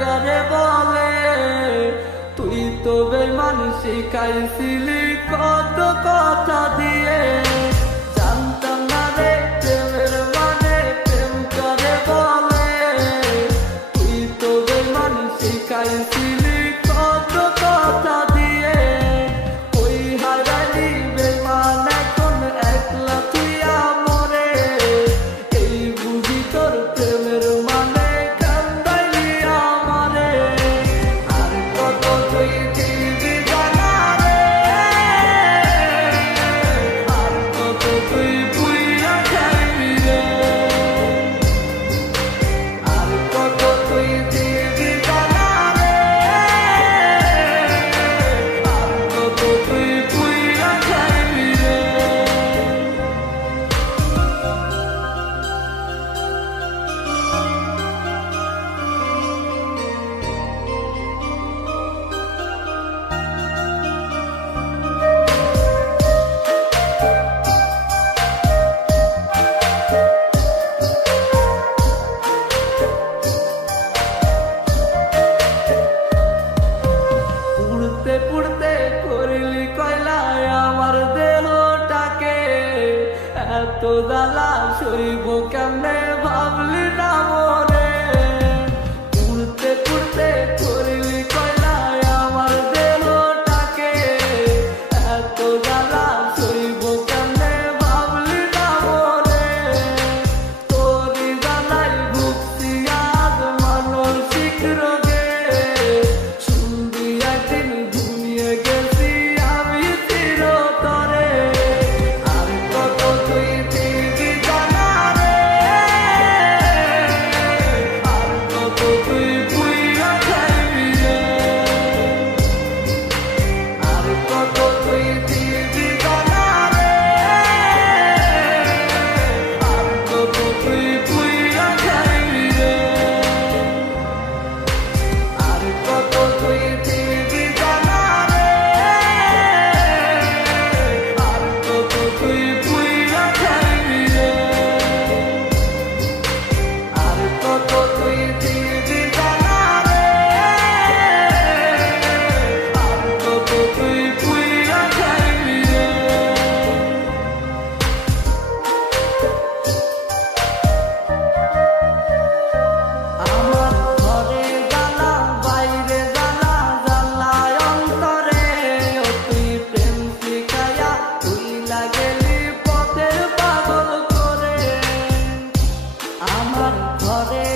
করে বলে তুই তো বেঈমান শিখাইছিলি কত কথা দিয়ে জানতাম না রে প্রেমের মানে প্রেম করে বলে তুই তো বেঈমান শিখাইছিলি কত কথা দিয়ে ওই হারালি বেঈমান এখন একলা তুইয়া মরে এই বুঝি তোর প্রেমের মানে কান্দাইলি আমারে আর কত তুই দিবি জানা রে আর কত তুই পুইয়া খাইবি রে আর কত তুই দিবি জানা রে আর কত তুই পুইয়া খাইবি রে। পুড়তে পুড়তে করিলি কয়লায় আমার দেহটাকে এত জ্বালা সইব কেমনে ভাবলি না মনে পুড়তে পুড়তে করিলি কয়লায় আমার দেহটাকে এত জ্বালা সইব কেমনে ভাবলি না মনে তোরি জ্বালাই ভুগছি আজ মানসিক রোগে শুনবি একদিন ঘুমিয়ে গেছি আমি চিরতরে আর কত তুই দিবি জানা রে আর কত তুই পুইয়া খাইবি রে আর কত তুই দিবি জানা রে আর কত তুই পুইয়া খাইবি রে আর কত তুই দিবি জানা রে আর কত তুই পুইয়া খাইবি রে আর কত তুই দিবি জানা রে আর কত তুই পুইয়া খাইবি রে। আমার ঘরে জ্বালা বাইরে জ্বালা জ্বালায় অন্তরে ও তুই প্রেম শিখাইয়া তুই লাগেলি পথের পাগল করে আমার ঘরে